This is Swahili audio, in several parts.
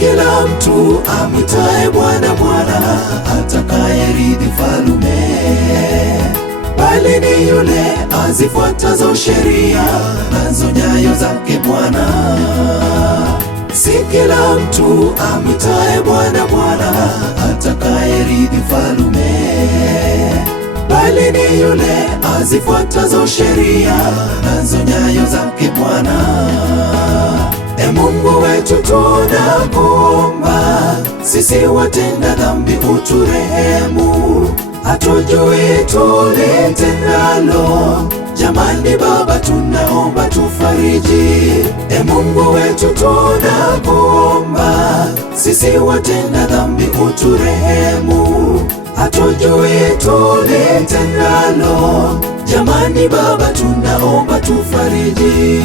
kila mtu amwitaye Bwana Bwana atakayerithi ufalme, bali ni yule azifuatazo sheria nazo nyayo zake Bwana. Si kila mtu amwitaye Bwana Bwana atakayerithi ufalme, bali ni yule azifuatazo sheria nazo nyayo zake Bwana. Mungu wetu tunakuomba, sisi watenda dhambi uturehemu, hatujui tulitendalo. Jamani Baba, tunaomba tufariji. Mungu wetu tunakuomba, sisi watenda dhambi uturehemu, hatujui tulitendalo. Jamani Baba, tunaomba tufariji.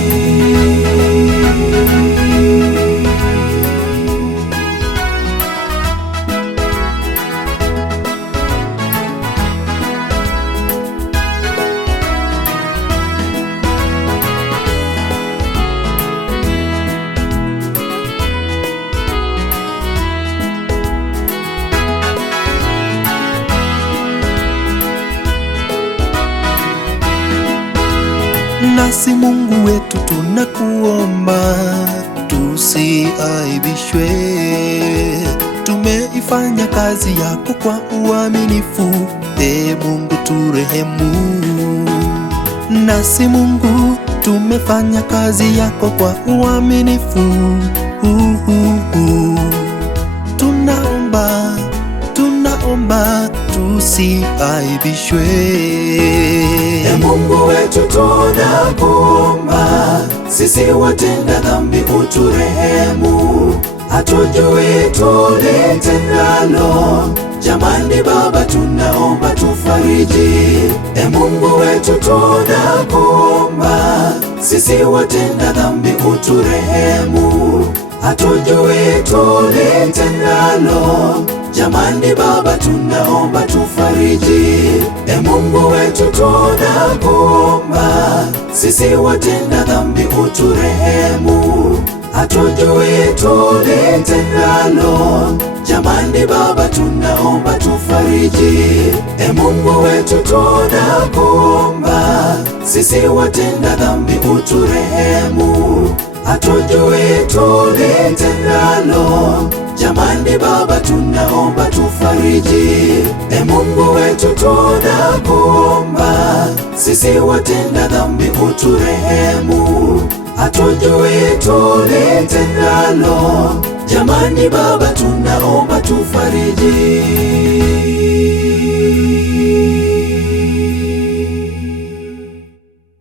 Nasi Mungu wetu tunakuomba, tusiaibishwe. Tumeifanya kazi yako kwa uaminifu, Mungu turehemu. Nasi Mungu tumefanya kazi yako kwa uaminifu, tunaomba tusiaibishwe. Mungu wetu tunakuomba, sisi watenda dhambi uturehemu, hatujui tulitendalo. Jamani Baba, tunaomba tufariji. Mungu wetu tunakuomba, sisi watenda dhambi uturehemu, hatujui tulitendalo. Jamani Baba, tunaomba tufariji. Mungu wetu tunakuomba, sisi watenda dhambi uturehemu, hatujui tulitendalo. Jamani Baba, tunaomba tufariji. Mungu wetu tunakuomba, sisi watenda dhambi uturehemu, hatujui tulitendalo. Jamani Baba, tunaomba tufariji. Mungu wetu tunakuomba, sisi watenda dhambi uturehemu, hatujui tulitendalo. Jamani Baba, tunaomba tufariji.